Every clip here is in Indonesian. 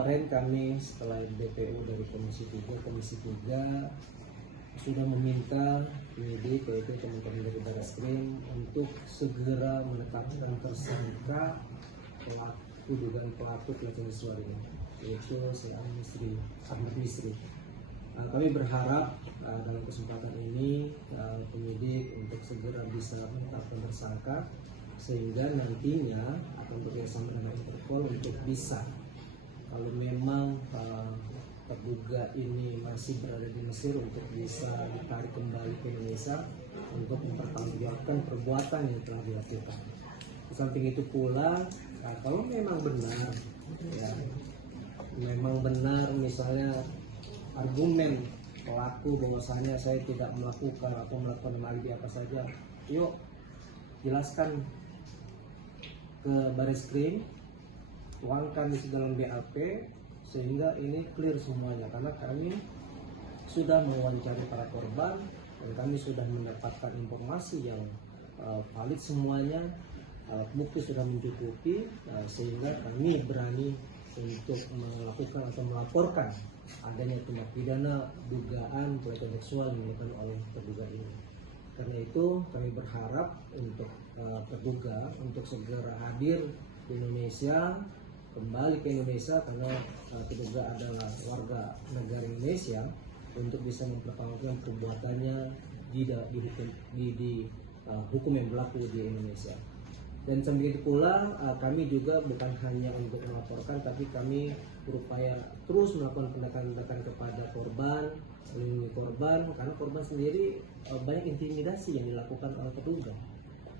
Kemarin kami setelah BPU dari Komisi 3 sudah meminta penyidik yaitu teman-teman dari Barreskrim untuk segera menetapkan tersangka pelaku dugaan pelaku pelecehan seksual ini, yaitu si Ahmad Misri. Kami berharap dalam kesempatan ini penyidik untuk segera bisa menetapkan tersangka sehingga nantinya akan bekerjasama dengan Interpol untuk bisa, kalau memang terduga ini masih berada di Mesir, untuk bisa ditarik kembali ke Indonesia untuk mempertanggungjawabkan perbuatan yang telah dilakukan. Di samping itu pula, kalau memang benar, ya, memang benar misalnya argumen pelaku bahwasanya saya tidak melakukan atau melakukan alibi apa saja, yuk jelaskan ke Barreskrim, tuangkan di dalam BAP sehingga ini clear semuanya, karena kami sudah mewawancari para korban dan kami sudah mendapatkan informasi yang valid semuanya, bukti sudah mencukupi, sehingga kami berani untuk melakukan atau melaporkan adanya tindak pidana dugaan pelecehan seksual yang dilakukan oleh terduga ini. Karena itu kami berharap untuk terduga untuk segera hadir di Indonesia, kembali ke Indonesia, karena terduga adalah warga negara Indonesia, untuk bisa mempertanggungjawabkan perbuatannya di hukum yang berlaku di Indonesia. Dan sambil itu pula kami juga bukan hanya untuk melaporkan, tapi kami berupaya terus melakukan tindakan-tindakan kepada korban, melindungi korban, karena korban sendiri banyak intimidasi yang dilakukan oleh terduga,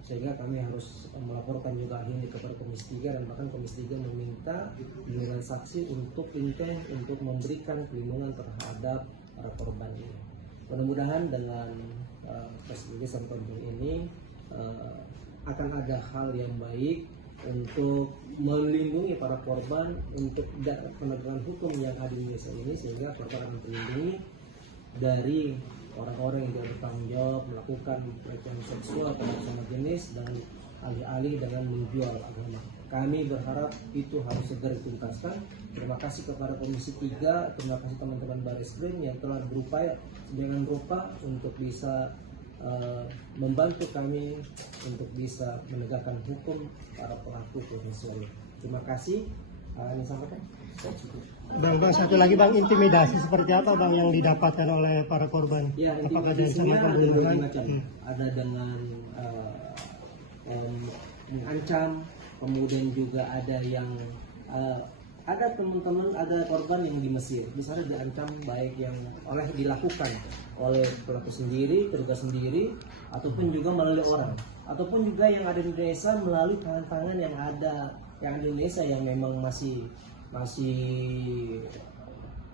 sehingga kami harus melaporkan juga ini kepada Komisi 3, dan bahkan Komisi 3 meminta perlindungan saksi untuk intens untuk memberikan perlindungan terhadap para korban ini. Mudah-mudahan dengan kesuksesan konten ini akan ada hal yang baik untuk melindungi para korban, untuk penegakan hukum yang ada di Indonesia ini, sehingga korban akan terlindungi dari orang-orang yang tidak bertanggung jawab melakukan pelecehan seksual pada sesama jenis dan alih-alih dengan menjual agama. Kami berharap itu harus segera dituntaskan. Terima kasih kepada Komisi 3, terima kasih teman-teman Barreskrim yang telah berupaya dengan rupa untuk bisa membantu kami untuk bisa menegakkan hukum para pelaku pelecehan seksual. Terima kasih. Ini sampaikan. Bang, satu lagi Bang, intimidasi seperti apa Bang yang didapatkan oleh para korban? Ya, apakah ada ada berbagai macam. Ada dengan mengancam, kemudian juga ada yang ada teman-teman, ada korban yang di Mesir, misalnya diancam baik yang dilakukan oleh pelaku sendiri, terduga sendiri, ataupun juga melalui orang, ataupun juga yang ada di Indonesia melalui tangan-tangan yang ada di Indonesia yang memang masih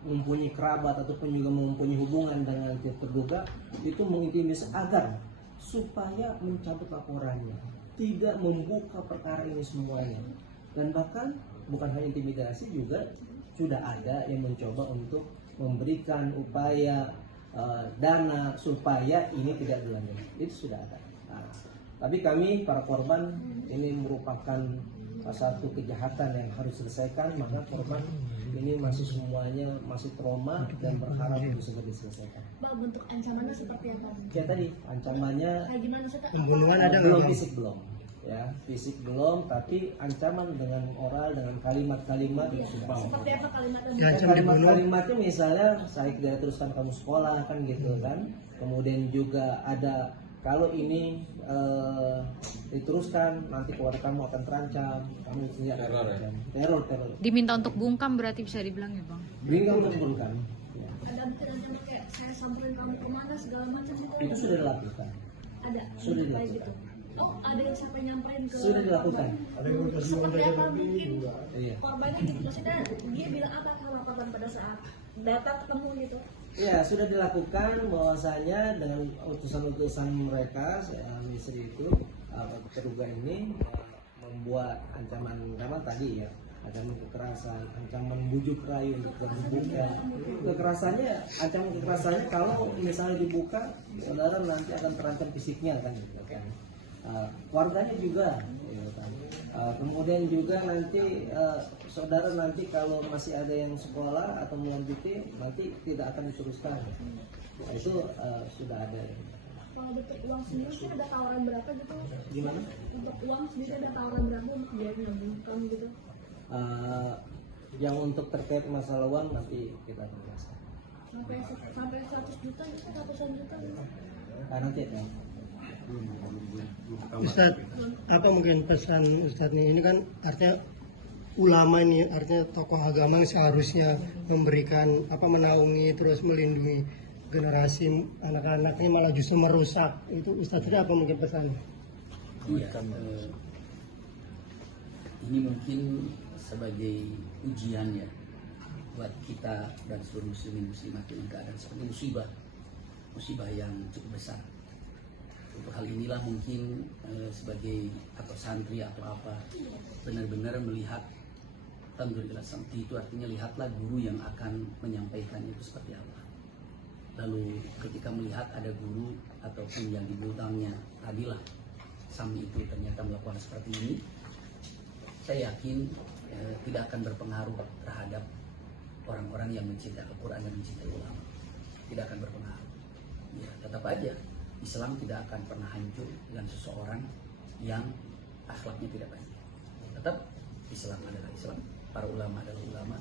mempunyai kerabat ataupun juga mempunyai hubungan dengan terduga, itu mengintimidasi agar supaya mencabut laporannya, tidak membuka perkara ini semuanya. Dan bahkan bukan hanya intimidasi, juga sudah ada yang mencoba untuk memberikan upaya dana supaya ini tidak dilanjutkan. Itu sudah ada. Tapi kami para korban ini merupakan satu kejahatan yang harus diselesaikan, maka korban ini semuanya masih trauma dan berharap untuk segera diselesaikan. Bang, bentuk ancamannya seperti apa? Ya tadi ancamannya Kayak gimana sih? Pembunuhan ada belum, fisik belum. Ya, fisik belum, tapi ancaman dengan oral, dengan kalimat-kalimat itu sudah. Seperti apa kalimatnya? Ya, Kalimat-kalimatnya misalnya saya tidak teruskan kamu sekolah kan gitu kan. Kemudian juga ada kalau ini diteruskan nanti keluarga kamu akan terancam, kamu tidak terancam. Teror. Diminta untuk bungkam berarti bisa dibilang ya Bang? Bungkam untuk bungkam. Ya. Ada ancaman kayak saya samperin kamu kemana segala macam Itu sudah dilakukan. Ada. Sudah Kayak dilakukan. gitu. Oh, ada yang sampai nyamperin ke Sudah dilakukan. seperti apa mungkin Iya. korbannya gitu, maksudnya dia bilang apa sama korban pada saat datang ketemu gitu? Ya, sudah dilakukan bahwasanya dengan utusan-utusan mereka, istri itu terduga ini membuat ancaman tadi ya, ancaman kekerasan, ancaman bujuk rayu untuk dibuka. Ancaman kekerasannya kalau misalnya dibuka, saudara nanti akan terancam fisiknya kan gitu kan. Keluarganya juga, ya, kan. Kemudian juga nanti saudara nanti kalau masih ada yang sekolah atau melanjuti nanti tidak akan diteruskan. Nah, itu sudah ada. Kalau untuk uang sendiri sih ada tawaran berapa gitu? Gimana? Untuk uang sendiri ada tawaran berapa untuk biaya bungkam gitu? Yang untuk terkait masalah uang nanti kita akan jelaskan. Sampai 100 juta gitu, ratusan juta gitu. Nanti ya. Ustadz, apa mungkin pesan Ustadz nih? Ini kan artinya ulama ini, artinya tokoh agama yang seharusnya memberikan menaungi terus melindungi generasi anak-anaknya, malah justru merusak. Itu Ustadz apa mungkin pesan? Iya, ini mungkin sebagai ujian ya buat kita dan seluruh muslimin muslimat dengan keadaan seperti musibah yang cukup besar. Untuk hal inilah mungkin sebagai atau santri atau apa benar-benar melihat tandur ila samti, itu artinya lihatlah guru yang akan menyampaikan itu seperti apa. Lalu ketika melihat ada guru ataupun yang di belakangnya tadilah sami itu ternyata melakukan seperti ini, saya yakin tidak akan berpengaruh terhadap orang-orang yang mencintai Al-Quran dan mencintai ulama. Tidak akan berpengaruh. Ya, tetap aja Islam tidak akan pernah hancur dengan seseorang yang akhlaknya tidak baik. Tetap Islam adalah Islam, para ulama adalah ulama,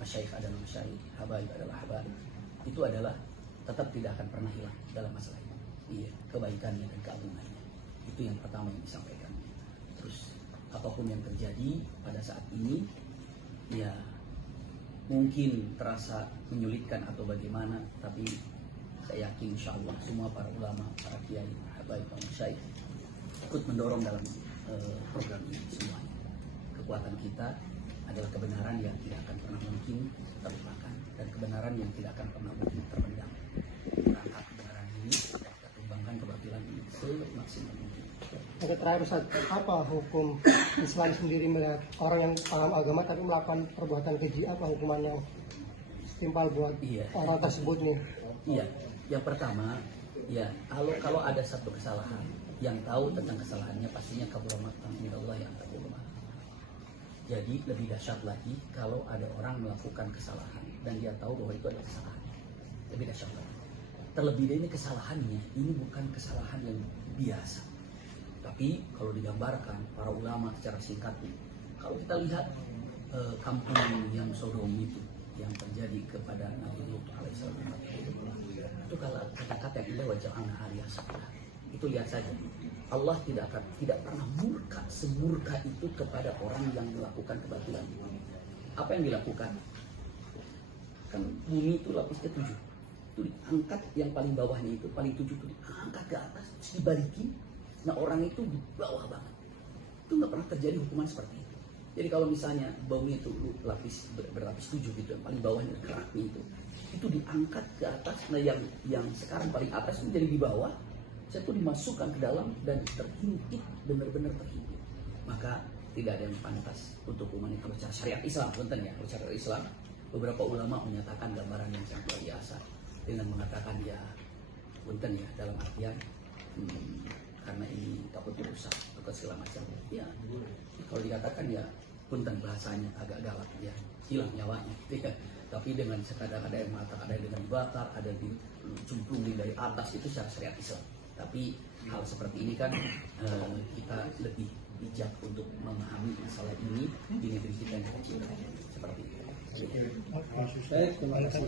masyayikh adalah masyayikh, habaib adalah habaib. Itu adalah tetap tidak akan pernah hilang dalam masalah ini. Iya, kebaikannya dan keagungannya. Itu yang pertama yang disampaikan. Terus apapun yang terjadi pada saat ini, ya mungkin terasa menyulitkan atau bagaimana, tapi saya yakin insya Allah semua para ulama, para kiai, habaib, masyayikh ikut mendorong dalam program ini semuanya. Kekuatan kita adalah kebenaran yang tidak akan pernah mungkin terlupakan dan kebenaran yang tidak akan pernah mungkin terpendam. Maka kebenaran ini kita kembangkan, kebatilan ini semaksimal mungkin. Oke, terakhir Ustaz, apa hukum Islam sendiri melihat orang yang paham agama tapi melakukan perbuatan keji, apa hukuman yang setimpal buat orang tersebut nih? Iya, yang pertama, ya kalau ada satu kesalahan, yang tahu tentang kesalahannya pastinya kabur maqtan Allah yang kabur. Jadi lebih dahsyat lagi kalau ada orang melakukan kesalahan dan dia tahu bahwa itu adalah kesalahan. Lebih dahsyat lagi. Terlebih dari ini kesalahannya, ini bukan kesalahan yang biasa. Tapi kalau digambarkan para ulama secara singkat, kalau kita lihat kampung yang Sodom itu yang terjadi kepada Nabi Lut alaihissalam, itu kalau kata-kata yang indah wajah anak Arya itu lihat saja, Allah tidak pernah murka semurka itu kepada orang yang melakukan kebatilan. Apa yang dilakukan? Kan bumi itu lapisnya 7, itu diangkat, yang paling bawahnya itu paling 7 itu diangkat ke atas, terus dibalikin. Nah orang itu di bawah banget. Itu nggak pernah terjadi hukuman seperti itu. Jadi kalau misalnya bumi itu lapis berlapis 7 gitu, yang paling bawahnya keraknya itu diangkat ke atas. Nah yang sekarang paling atas itu jadi di bawah. Saya tuh dimasukkan ke dalam dan terhimpit, benar-benar terhimpit. Maka tidak ada yang pantas untuk hukuman itu secara syariat Islam, punten ya. Secara Islam, beberapa ulama menyatakan gambaran yang sangat luar biasa dengan mengatakan ya, punten ya, dalam artian karena ini takut dirusak atau segala macam. Ya, kalau dikatakan ya, punten bahasanya agak galak ya, hilang nyawanya. Ya. Tapi dengan sekadar ada yang mengatakan ada yang dengan dibakar, ada yang dicemplungin dari atas, itu secara syariat Islam. Tapi hal seperti ini kan kita lebih bijak untuk memahami masalah ini di negeri kita yang kecil seperti itu. Baik, terima kasih.